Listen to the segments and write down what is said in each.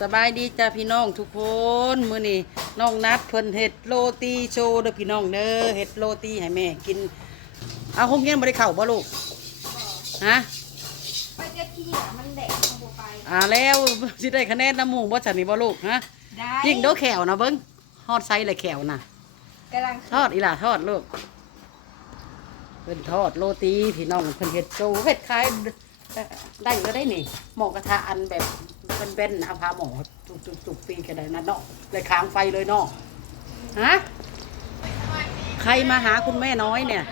สบายดีจ้าพี่น้องทุกคนมื้อนี้น้องนัดเพิ่นเฮ็ดโรตีโชว์เด้อพี่น้องเด้อเฮ็ดโรตีให้แม่กิน เอาห้องเรียนบ่ได้เข้าบ่ลูกฮะไปเจะที่อะมันแดดมันบ่ไปอ่าแล้วสิได้คะแนนน้ำหมู่บ่ฉันนี่บ่ลูกฮะได้ยิ่งโดแขวนะเบิ่งฮอดไซเลยแขวน่ะกำลังทอดอีหล่าทอดลูกเพิ่นทอดโรตีพี่น้องเพิ่นเฮ็ดโชว์เฮ็ดขายได้ก็ได้นี่หมอกระทะอันแบบ เป็นเบนๆนะพาหมอจุกจุกจุกปีก็ได้นะเนาะเลยค้างไฟเลยเนาะฮะใครมาหาคุณแม่น้อยเนี่ย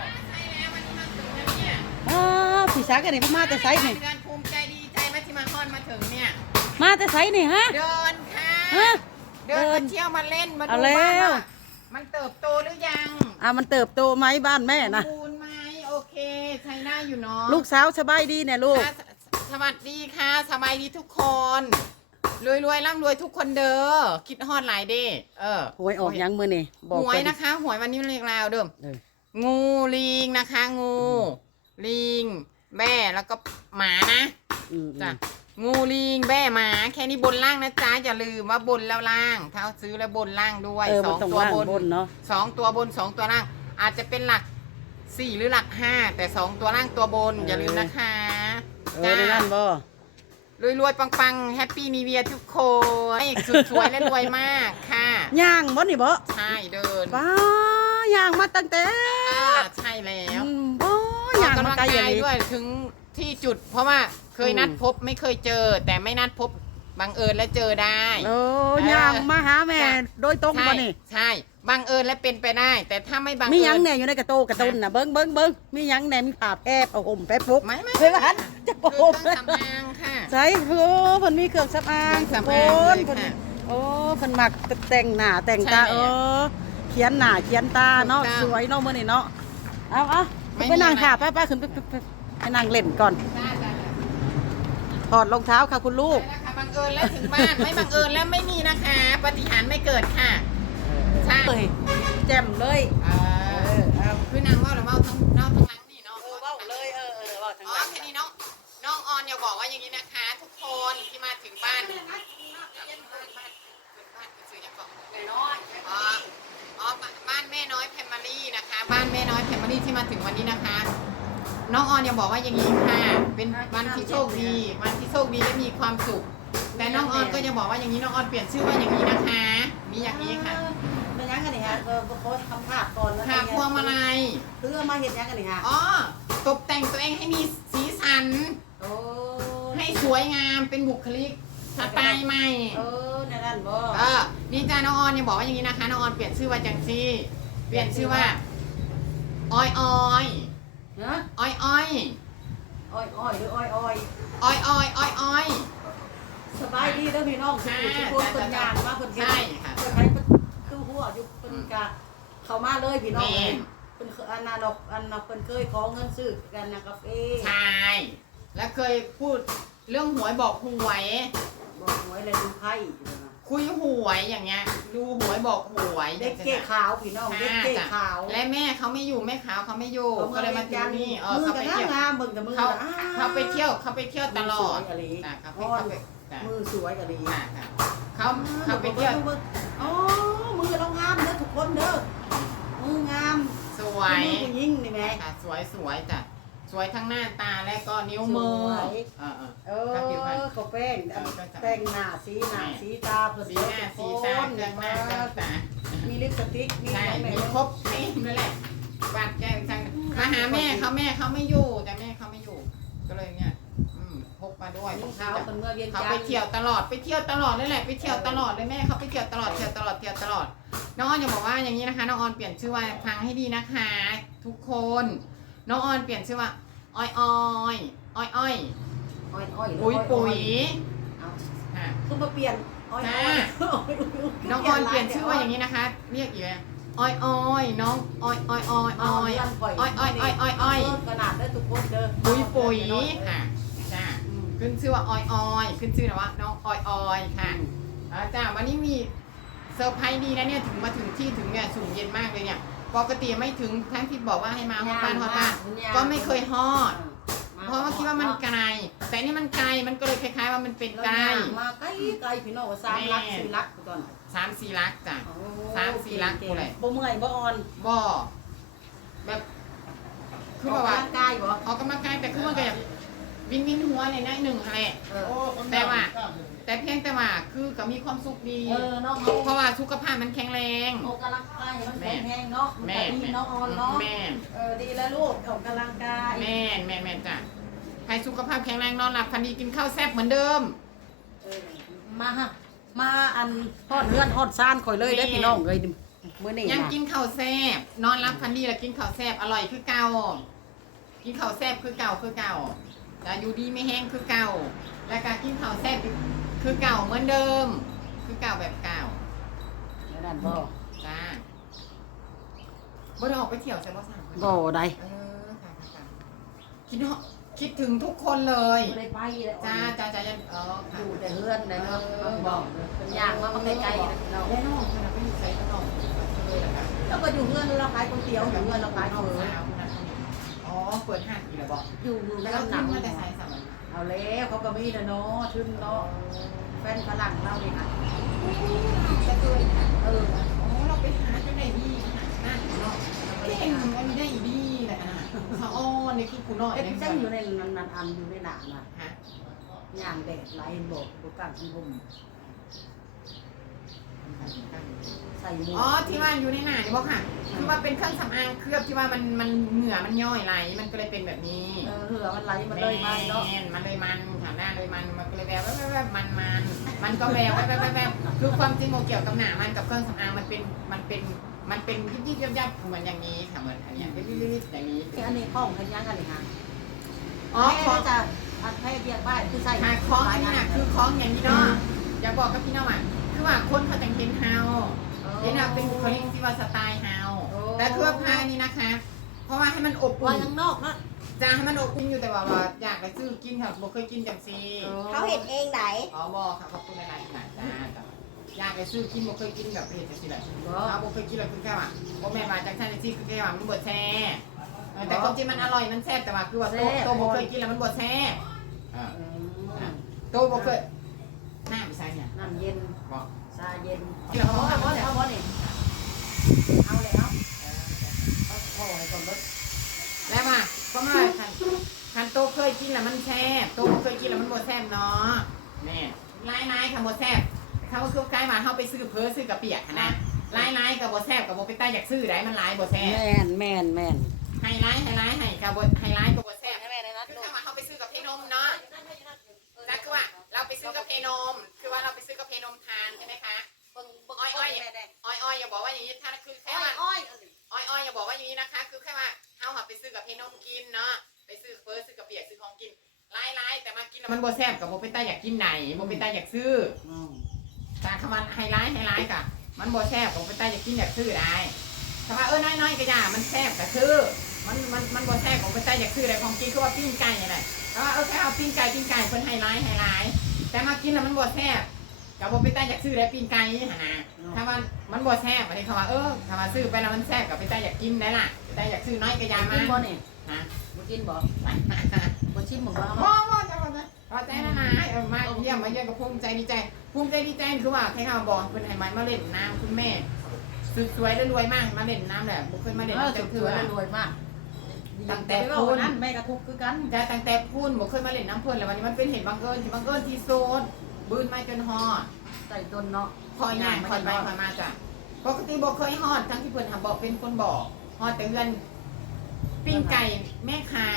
อ้าวพี่ชักกันนี่มาแต่ไซส์นี่เดือนภูมิใจดีใจไหมที่มาฮอนมาถึงเนี่ย มาแต่ไซส์นี่ฮะ เดินค่ะฮะเดินเดินมาเที่ยวมาเล่นมาเอาดูแล้วบ้านว่ามันเติบโตหรือยัง อะมันเติบโตไหมบ้านแม่นะสมบูรณ์ไหมโอเคใช้ได้อยู่เนาะ ลูกสาวสบายดีเนี่ยลูกค่ะ สสวัสดีค่ะสบายดีทุกคนรวยรวยๆร่ำรวยทุกคนเด้อคิดฮอดหลายเด้เออหวยออกยังมือนี่บอกหวยเพิ่นะคะ หวยวันนี้เรียกราวเดิมเอองูลิงนะคะ งูลิงแม่แล้วก็หมานะอืมจ้ะงูลิงแบ้หมา แค่นี้บนล่างนะจ๊ะอย่าลืมว่าบนแล้วล่างถ้าซื้อแล้วบนล่างด้วยเออสมันองต้องตัวว่างบนบนเนาะสองตัวบนสองตัวล่าง อาจจะเป็นหลักสี่หรือหลักห้าแต่สองตัวล่างตัวบนอย่าลืมนะคะ เออในนั่นบ่รวยรวยๆปังๆแฮปปี้นีเวียทุกคนให้สุดสวยและรวยมากค่ะ ย่างบ่นี่บ่ใช่เดินป้าย่างมาตั้งแต่อ่าใช่แล้วอืมบ่ออย่างมากำลังไกลอย่างกายนี้ด้วยถึงที่จุด เพราะว่าเคยอืมนัดพบไม่เคยเจอ แต่ไม่นัดพบบังเอิญและเจอได้ โอ้เออย่างมาหาแม่จ้ะโดยตรงใช่บ่นี่ ใช่ บังเอิญและเป็นไปได้ แต่ถ้าไม่บังมีเอิหยังญแหน่อยู่ในกระโตกระตุนน่ะเบิ่งเบิ่งเบิ่งมีหยังแหน่มีผ้าแพรผ้าห่มแพรปุกไม่ไม่เฮ้ยว่าหันจะคือโปเครื่องสำอางค่ะใส่โอ้เพิ่นมีเครื่องสำอางเครื่ทุอกงคสำอางนเลยเพิ่นค่ะโอ้เพิ่นมักแต่งหน้าแต่งตาใช่เอแล้วอเขียนหน้าเขียนตาเนาะถูกต้องสวยเนาะมื้อนี้เนาะเอาเอาไม่ไปนั่งมีอะไร ค่ะไปไปขึ้นไปไปไปไปนั่งเล่นก่อนได้ได้ได้ถอดรองเท้าค่ะคุณลูก ได้นะคะบังเอิญแล้วถึงบ้าน ไม่บังเอิญแล้วไม่มีนะคะ ปฏิหารย์ไม่เกิดค่ะ ใช่เอ้ยแจ่มเลยเอเอออเอาคือนางว่าหรือว่าทั้งเนาทั้งหลังนี่เนาะเออเว้าเลยเออเออเว้าทั้งอ๋อนั้นแค่นี้น้องน้องออนอย่าบอกว่าอย่างนี้นะคะ ทุกคนที่มาถึงบ้านบ้านบ้านบ้านคือชื่ออย่างก่อนน้อยอ๋ออ๋อบ้านแม่น้อยแพมมารี่นะคะ บ้านแม่น้อยแพมมารี่ที่มาถึงวันนี้นะคะ น้องออนอย่าบอกว่าอย่างนี้ค่ะ เป็นวันที่โชคดีวันที่โชคดีและมีความสุข แต่น้องออนก็ยังบอกว่าอย่างนี้น้องออนเปลี่ยนชื่อว่าอย่างนี้นะคะ มีอย่างนี้ค่ะเป็นยัง กันนี่ฮะเออโพสทำภาพก่อนแล้วค่ะพวงมาลัยเพื่อมาเห็นยังกันนี่ฮะอ๋อตกแต่งตัวเองให้มีสีสัน โอ้ให้สวยงามเป็นบุคลิกสไตล์ใหม่เออในนั่นบ่เออนี่จ้าน้องออนยังบอกว่าอย่างนี้นะคะน้องออนเปลี่ยนชื่อว่าจังซี่ เปลี่ยนชื่อว่าอ้อยอ้อยฮะอ้อยอ้อยอ้อยอ้อยหรืออ้อยอ้อยอ้อยอ้อยอ้อยอ้อยสบายดีเด้อพี่น้องทุกคนคนเพิ่นย่างมาเพิ่นเฮ็ดใช่ค่ะ อหัวอยู่เพิ่นกะเข้ามาเลยพี่น้องแม่เพิ่นเคยอันนั้นดอกอันนั้นเพิ่นเคยขอเงินซื้อกันนะกาแฟใช่แล้วเคยพูดเรื่องหวยบอกหวย บอกหวยเลยดูไพ่อยู่นะคุยหวยอย่างเงี้ย ดูหวยบอกหวยเด็กเก๋ขาวพี่น้องเด็กเก๋ขาวและแม่เขาไม่อยู่แม่ขาวเขาไม่อยู่ก็เลยมาถึงนี่เออมือเขากัไปนเที่ยวงามๆเบิ่งแต่มือเขาน่ะอ้เขาไปเที่ยวเขาไปเที่ยวตลอดมืสวยอะไรนะเขาไปอ้อเขานไปจ้ะมือสวยอะไรจ้ะจ้ะเขาเขาไปเที่ยว อ๋อมือเรางามเด้อทุกคนเด้อมืองามสวยมือผู้หญิงนี่แหม่ ค่ะสวยสวยจ้ะสวยทั้งหน้าตาและก็นิ้วมือสวย เออเออ เอถ้าผิวพรรณอเขาแป้งอันเออก็จะแป้งหน้าสีหน้าสีตาเพิ่นสีหน้าสีตาเครื่องหน้าเครื่องตามีลิปสติกมีใช่อะไรมีครบนี่นั่นแหละบัตรแจ้งจังมาหาแม่เขาแม่เขาไม่อยู่แต่แม่เขาไม่อยู่ ก็เลยเนี่ย อืมพกมาด้วยมีขาวเป็นเมื่อเวียนเขาจันไปทร์เที่ยวตลอดไปเที่ยวตลอดนั่นแหละไปเที่ยวตลอดเลยแม่เขาไปเที่ยวตลอดเที่ยวตลอดเที่ยวตลอด น้องออนอย่าบอกว่าอย่างนี้นะคะน้องออนเปลี่ยนชื่อว่าฟังให้ดีนะคะ ทุกคน น้องออนเปลี่ยนชื่อว่าอ้อยอ้อยอ้อยอ้อยอ้อยอ้อยปุ๋ยปุ๋ยเอาอะ คือมาเปลี่ยนอ้อยจ้าอ้อยน้องออนเปลี่ยนชื่อว่าอย่างนี้นะคะ เรียกอยู่ไงอ้อยอ้อยน้องอ้อยอ้อยอ้อยอ้อย อ้อยอ้อยอ้อยอ้อยอ้อยขนาดได้ทุกคนเด้อปุ๋ยปุ๋ยค่ะจ้าอืม ขึ้นชื่อว่าอ้อยอ้อยขึ้นชื่อนะว่าน้องอ้อยอ้อยค่ะอ่าจ้าวันนี้มีเซอร์ไพรส์ดีนะเนี่ยถึงมาถึงที่ถึงเนี่ยสูงเย็นมากเลยเนี่ยปกติไม่ถึงทั้งที่บอกว่าให้มาฮอดบ้านฮอดบ้านก็ไม่เคยฮอดมาเพราะว่าคิดว่ามันไกล แต่นี่มันไกลมันก็เลยคล้ายๆ ว่ามันเป็นไกลมาไกลไกลพี่น้องว่าสามลักสี่ลักก่อนสามสี่ลักจ้ะสามสี่ลักกูเลยบ่เมื่อยบ่อ่อนบ่แบบคือแบบว่าร่างกายบ่ออกกำลังกายแต่คือมันก็แบบ วินวินหัวเนี่ยนะหนึ่งอะไรเออแต่ว่า แต่เพียงแต่ว่าคือก็มีความสุขดี เออน้องเพราะว่าสุขภาพมันแข็งแรงออกกำลังกายมันแข็งแรงเนาะแม่มันก็ดีน้องอ่อนเนาะแม่เออดีแล้วลูกออกกำลังกายแม่แม่แม่จ้ะให้สุขภาพแข็งแรงนอนหลับพันดีกินข้าวแซ่บเหมือนเดิม เออมาฮะมาอันฮอดเรือนฮอดซ่านข่อยเลยได้อพี่น้องเลยมื้อนี้ยังนะกินข้าวแซ่บนอนรับพันดีแล้วกินข้าวแซ่บอร่อยคือเก่ากินข้าวแซ่บคือเก่าคือเก่า แต่อยู่ดีไม่แห้งคือเก่า และการกินข้าวแซ่บคือเก่าเหมือนเดิม คือเก่าแบบเก่าแล้วนั่นบ่จ้าบ่ได้ออกไปเที่ยวใช่ไหมสั่งบ่ได้เออค่ะค่ะค่ะคิดฮอคิดถึงทุกคนเลยบ่ได้ไปเลยจ้าจ้าจ้าจ้าเอออค่ะยู่แต่เฮือนได้เนาะมันบอกเป็นย่างมามาใกล้ๆนะพี่น้องแล้วน้องคนนั้นไปอยู่ไซต์น้องเลยเหรอคะแล้วก็อยู่เฮือนเราขายก๋วยเตี๋ยวอยู่เฮือนเราขายน้องเผือสาวคนนั้นอ๋อ เปิดห้างอีกแล้วบอกอยู่อยู่ในแล้วหนัทิ้งงมาแต่ไซส์สามวันเอาแล้วเขาก็มีนะเนาะทึ่นเนาะแฟนฝรั่งเรานี่ค่ะจะเกินค่ะเอออ๋อเราไปหาจนได้ดีหาหน้าเนาะเก่งอันนี้ได้ดีแหละนะสาวอ้อนนี่คือคุณน้อยเอ็กนี่เส้นอยู่ในนั้นนั้นอันอยู่ในหนาน่ะฮะย่างแดดไหลบอกดูกลางที่ผม ใส่หมูอ๋อที่ว่าอยู่ในหน้านี่บอกค่ะ คือว่าเป็นเครื่องสำอางเคลือบที่ว่ามันมันเหงื่อมันย่อยไหลมันก็เลยเป็นแบบนี้เออเหือมันไหลมาเลยมาเนาะแม่นมันเลยมันค่ะหน้าเลยมันมันก็เลยแววแวบแวบมันมันมันก็แววแวบแวบแวบแวบคือความจริงโมเกี่ยวกับหนามันกับเครื่องสำอางมันเป็นมันเป็นมันเป็นยิบยิบยับยับเหมือนอย่างนี้ค่ะเหมือนอันเนี้ยยิบยิบยิบยิบอย่างนี้ อันนี้ข้องกันยังกันเลยค่ะอ๋อแม่ของจะอันให้เรียกบ้านคือใส่หาของอันนี้น่ะคือของอย่างนี้เนาะอย่าบอกกับพี่น้องอะ คือว่าคนเขาแต่งเห็นเฮาเห็นเฮาเป็นบุคลิกที่ว่าสไตล์เฮาแต่เครื่องพายนี่นะคะ เพราะว่าให้มันอบว่าอุ่น ข้างนอกนะจะให้มันอบอุ่นอยู่แต่ว่าว่าอยากไปซื้อกินค่ะบ่เคยกินจังซีเขาเห็นเองไหนอ๋อบอกค่ะขอบคุณอะไรหนักจ้าจ้ะอยากไปซื้อกินบ่เคยกินแบบเห็ดจังซี่แหละเราบ่เคยกินแล้วคือแค่ว่าบ่แม่นว่าจังซั่นจังซี่คือแค่ว่ามันบ่แซ่บเออแต่ความจริงมันอร่อยมันแซ่บแต่ว่าคือว่าโตโตบ่เคยกินแล้วมันบ่แซ่บอ่าอืมโตบ่เคย น้ำใส่เนี่ยน้ำเย็นบอกชาเย็นเดี๋ยวเอาเขาเอาเอาเอาเอาเอาเนี่ยเอาแล้วเอาโอ้ยก่อนรถแล้วมาก็มาคันคันโตเคยกินแล้วมันแซ่บโตบ่เคยกินแล้วมันบ่แซ่บเนาะแม่ลายๆค่ะบ่แซ่บเขาก็คือใกล้มาเฮาไปซื้อเพ้อซื้อกระเปียกหั้นนะลายๆก็บ่แซ่บก็บ่ไปใต้อยากซื้อได้มันหลายบ่แซ่บแม่นแม่นแม่นไฮไลท์ไฮไลท์ไฮกับบไฮไลท์กับบ นม คือว่าเราไปซื้อกับเพนมทานใช่ไหมคะเบิ่งเบิ่งอ้อยอ้อยแม่แดงอ้อยอ้อยอย่าบอกว่าอย่างนี้ถ้าคือแค่อ้อยว่าอ้อยอ้อยอ้อยอย่าบอกว่าอย่างนี้นะคะ คือแค่ว่าเขาหับไปซื้อกับเพนมกินเนาะไปซื้อเฟิร์สซื้อกับเปียกซื้อของกินไล่ไล่แต่มากินแล้วมันบแซ่บกับโบเป็นตาอยากกินไหนโบเป็นตาอยากซื้ออืมแต่คำว่าไฮไลท์ไฮไลท์กะมันบแซ่บโบเป็นตาอยากกินอยากซื้อได้คำว่าเออน้อยๆก็อย่ามันแซ่บก็คือมันมันมันบแซ่บโบเป็นตาอยากซื้อได้ของกินคือว่าปิ้งไก่อะไรแต่ว่าเออแค่เอาปิ้งไก่ปิ้งไก่เพิ่นไฮไลท์ไฮไลท์ แต่มากินแล้วมันบแซ่บกับโบเป็นตาอยากซื้อได้ปิ้งไก่หนนะถ้ามันมันบแซ่บอันนี้คำว่าเออคำว่าซื้อไปแล้วมันแซ่บกับเป็นตาอยากกินได้ล่ะเป็นตาอยากซื้อน้อยก็อย่ามากินบ่นี่ฮะบ่กินบ่บ่ชิมบ่ว่าพ่อพ่อจะมาจะพอใจนะนายเออมาเยี่ยมมาเยี่ยมกับภูมิใจดีใจภูมิใจดีใจคือว่าให้เขาบอกเป็นไห้มันมาเล่นน้ำคุณแม่สุดสวยและรวยมากมาเล่นน้ำแหละบุเคยมาเล่นเออน้ำสุแต่ดคืถืออว่าว่ารวยมาก ตั้งแต่ไปพูเว้าดนั้นแม่ก็ทุกข์คือกันแต่ตั้งแต่พูดบุเคยมาเล่นน้ำเพื่อนแล้ววันนี้มันเป็นเหตุบังเอิญที่บังเอิญที่โซนบืนมาจนฮอดใส่ต้นเนาะคอยงานคอยไปคอยมาจ้ะปกติบอกเคยฮอดทั้งที่เพื่อนทำบอกเป็นคนบอกฮอดแต่เงินปิ้งไก่แม่ขา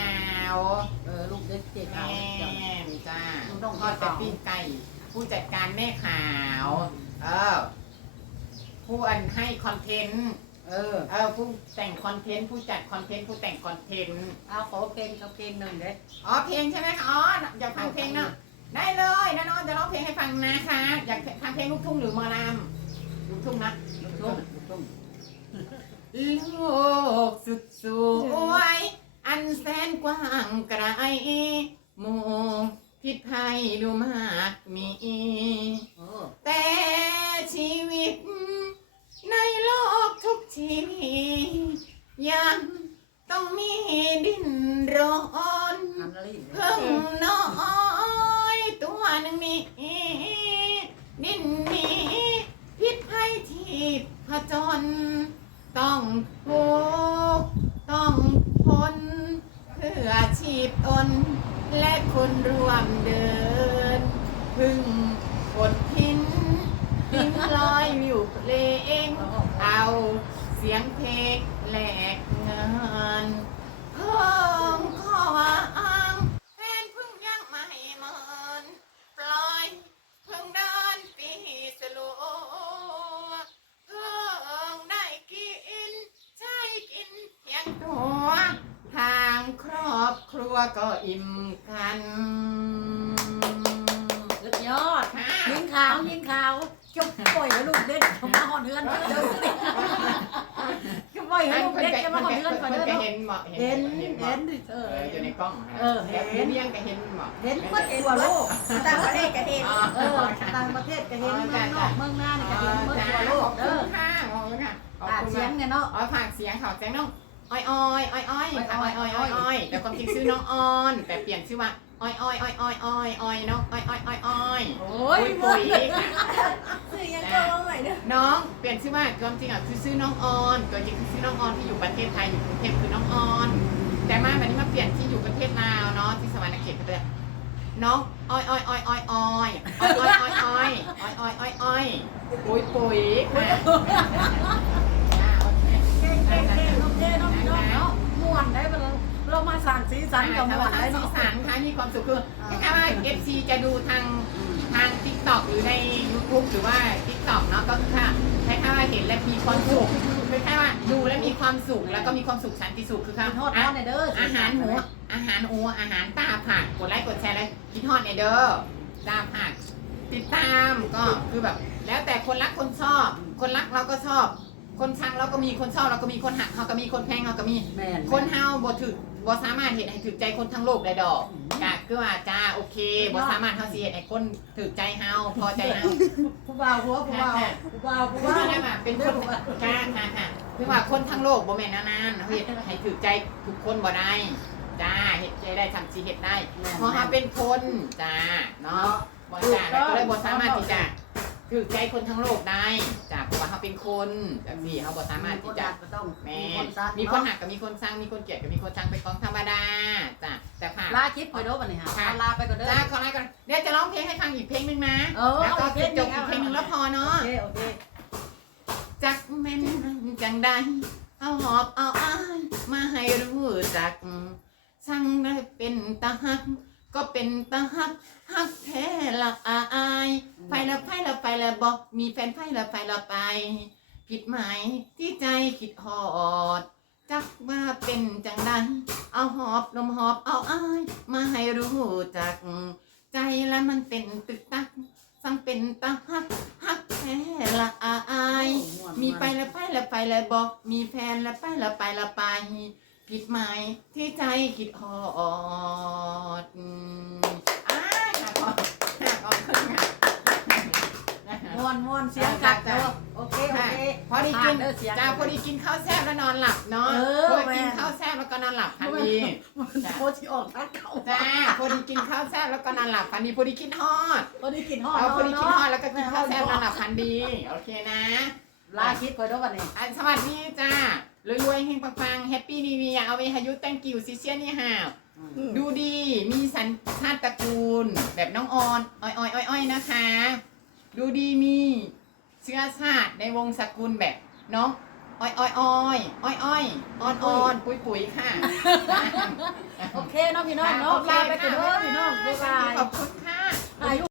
วเออลูกเด็กเจ๊แมขาว่จ้าต้องฮอดแต่ปิ้งไก่ผู้จัดการแม่ขาว เออผู้อันให้คอนเทนต์ เออเออผู้แต่งคอนเทนต์ผู้จัดคอนเทนต์ผู้แต่งคอนเทนต์เอาขอเพลงเอาเพลงหนึ่งเด้อ๋อเพลงใช่ไหมคะอ๋ออยากฟังเพลงเนาะได้เลยนะน้องจะร้องเพลงให้ฟังนะคะอยากฟังเพลงลูกทุ่งหรือหมอลำลูกทุ่งนะลูกทุ่งลูกทุ่งโลกสุดสวยอันแสนกว้างไกลหมู่พิษภัยดูมากมีเออแต่ชีวิต ในโลกทุกชีวิตยังต้องมีดิ้นรน ทำละลิน พึ่งกดพินพินลอยวิวเพลงเอาเสียงเพลงแหลกเงินเพิ่งขออ้างแฟนพิ่งยังไม่เมินปล่อยพิ่งเดินปีสลัวเพิ่งได้กิน ใช่กินเพียงตัวทางครอบครัวก็อิ่มกัน ยอดค่ะยิงขาวยิงขาวจบปล่อยให้ลูกเด็ดเขามาหอนเฮือนเด้อจบปล่อยให้ลูกเด็ดจะมาหอนเฮือนก่อนเพิ่เด้นอก็เห็นเหมาะเห็นเหเห็มาะนดิเอเออออยู่ในกล้องเออเห็นแบบเลี้ยงก็เห็นเหมาะเห็นหมดทั่วโลกต่างประเทศก็เห็นอ๋อเออต่างประเทศก็เห็นเมืองนอกเมืองหน้านี่ก็เห็นหมดทั่วโลกเด้อค่ะขอบคุณค่ะขอบปากคุณเสียมางกเนี่ยเนาะอ๋อฝากเสียงเขาแจ้งน้องอ้อยอ้อยอ้อยอ้อยค่ะอ้อยอ้อยอ้อยอ้อยแต่ความจริงชื่อน้องออน แต่เปลี่ยนชื่อว่า อ้อยอ้อยอ้อยอ้อยอ้อยอ้อยน้องอ้อยอ้อยอ้อยอ้อยโอ้ยปุ๋ยปุ๋ยค่ะสื่อยังก็ว่าใหม่เด้อน้องเปลี่ยนชื่อว่าความจริงอะคือชื่อน้องออนตัวจริงคือชื่อน้องออนที่อยู่ประเทศไทยอยู่กรุงเทพคือน้องออน แต่มาวันนี้มาเปลี่ยนที่อยู่ประเทศลาวเนาะที่สวรรณเขตก็เลยน้องอ้อยอ้อยอ้อยอ้อยอ้อยอ้อยอ้อยอ้อยอ้อยอ้อยอ้อยอ้อยปุ๋ยปุ๋ยค่ะอ่าโอเคเก่งเก่งเก่งโอเคเนาะพี่น้องเนาะม่วนได้เราเรามาสร้างสีสันกับม่วนได้สีเนาะสัน ค่ะมีความสุขคือแค่ว่า FC จะดูทางทาง TikTok หรือใน YouTube หรือว่า TikTok เนาะก็คือค่ะแค่ว่าเห็นและมีความสุขคือแค่ว่าดูแล้วมีความสุขแล้วก็มีความสุขสันติสุขคือค่ะกินฮอดฮอดในเด้ออาหารหมูอาหารอูอาหารตาผักกดไลค์กดแชร์แล้วคิดฮอดในเด้อตาผักติดตามก็คือแบบ แล้วแต่คนรักคนชอบ คนรักเราก็ชอบ คนชังเราก็มีคนชอบเราก็มีคนหักเราก็มีคนแพงเราก็มีแม่นคนเฮาบ่ถึก บ่สามารถเห็นให้ถึกใจคนทั้งโลกได้ดอกกะคือว่าจ้าโอเคบ่สามารถเฮาสิเฮ็ดให้คนถึกใจเฮาพอใจเฮา ผู้บ่าวผัวผู้บ่าวผู้บ่าวผู้คือบ่าวว่าได้มาเป็นคนกล้าค่ะค่ะคือว่าคนทั้งโลกบ่แม่นนานๆเฮ็ดให้ถึกใจทุกคนบ่ได้จ้าเฮ็ดใจได้ทำสิเฮ็ดได้เพราะเฮาเป็นคนจ้าเนาะบ่จ้าแล้วก็เลยบ่สามารถที่จะ ถึกใจคนทั้งโลกได้จ้าเพราะว่าเฮาเป็นคนแบบนี้เฮาบ่สามารถที่จะต้องแม่คนซักมีคนหักกับมีคนสร้างมีคนเกลียดกับมีคนชังเป็นของธรรมดาจ้ะแต่ผ่านลาคลิปไปเด้อบัดนี้ฮะลาไปก่อนเด้อจ้าขอไลน์ก่อนเดี๋ยวจะร้องเพลงให้ฟังอีกเพลงหนึ่งนะเออแล้วก็เอาเพลจะงจบอีกเพลงหนึ่งแล้วพอเนาะโอเคโอเคจักแม่นจังใดเอาหอบเอาอ้ายมาให้รู้จักช่างได้เป็นตาฮัก ก็เป็นตาฮักฮักแท้ละอายไปละไปละไปละบอกมีแฟนไปละไปละไป ผิดไหมที่ใจคิดหอด จักว่าเป็นจังใดเอาหอบลมหอบเอาอ้ายมาให้รู้จัก ใจและมันเป็นตึกตักสังเป็นตาฮักฮักแท้ละอาย มีไปละไปละไปละบอกมีแฟนละไปละไปละไป ผิดไหมที่ใจคิดหอดอืมอ้ายค่ะขอค่ะขอบคุณค่ะม่วนม่วนเสียงกัดเด้อโอเคโอเคพอดีกินเด้อเสียงจ้าพอดีกินข้าวแซ่บแล้วนอนหลับเนาะเออพอดีกินแม่ข้าวแซ่บแล้วก็นอนหลับพันดีโคที่ออกทัดเขาจ้าพอดีกินข้าวแซ่บแล้วก็นอนหลับพันดีพอดีกินฮอดพอดีกินฮอดเอาพอดีกินฮอดแล้วก็กินข้าวแซ่บนอนหลับพันดีโอเคนะ ลาคลิปไปเด้อบัดนี้อันสวัสดีจ้ารวยๆเฮงปังๆแฮปปี้นิว e ย r เอาไปฮายุ thank you ซิเชียนี่ฮาว ดูดีมีสัญชาติตระกูล แบบน้องออนอ้อยอ้อยอ้อยอ้อยนะคะ ดูดีมีเชื้อชาติในวงสกุลแบบน้องอ้อยอ้อยอ้อยอ้อยอ้อยอ้อนอ้อนปุยปุยค่ะ โอเคเนาะพี่น้องเนาะลาไปก่อนเด้อพี่น้องบ๊ายบายขอบคุณค่ะถ่ายรูป